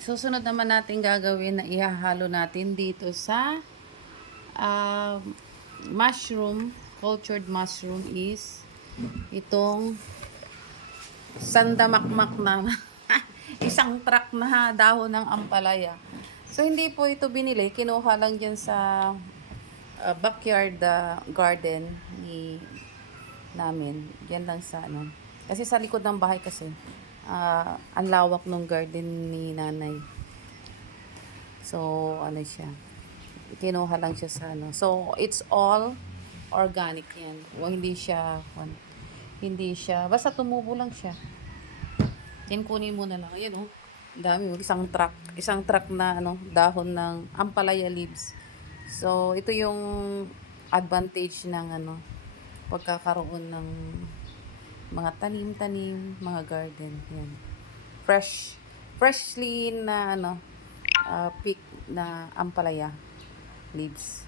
susunod naman natin gagawin na ihahalo natin dito sa uh, mushroom, cultured mushroom is itong sandamakmak na isang truck na dahon ng ampalaya. So, hindi po ito binili. Kinuha lang dyan sa backyard garden namin. Yan lang sa ano. Kasi sa likod ng bahay kasi, ang lawak ng garden ni nanay. So, ano siya. Kinuha lang siya sa ano. So, it's all organic yan. O, hindi siya, basta tumubo lang siya. Yan, kunin mo na lang. Ayan, oh. Ang dami, oh. Isang truck na ano, dahon ng ampalaya leaves. So, ito yung advantage ng ano, pagkakaroon ng mga tanim-tanim, mga garden. Yan. Freshly na ano, pick na ampalaya leaves.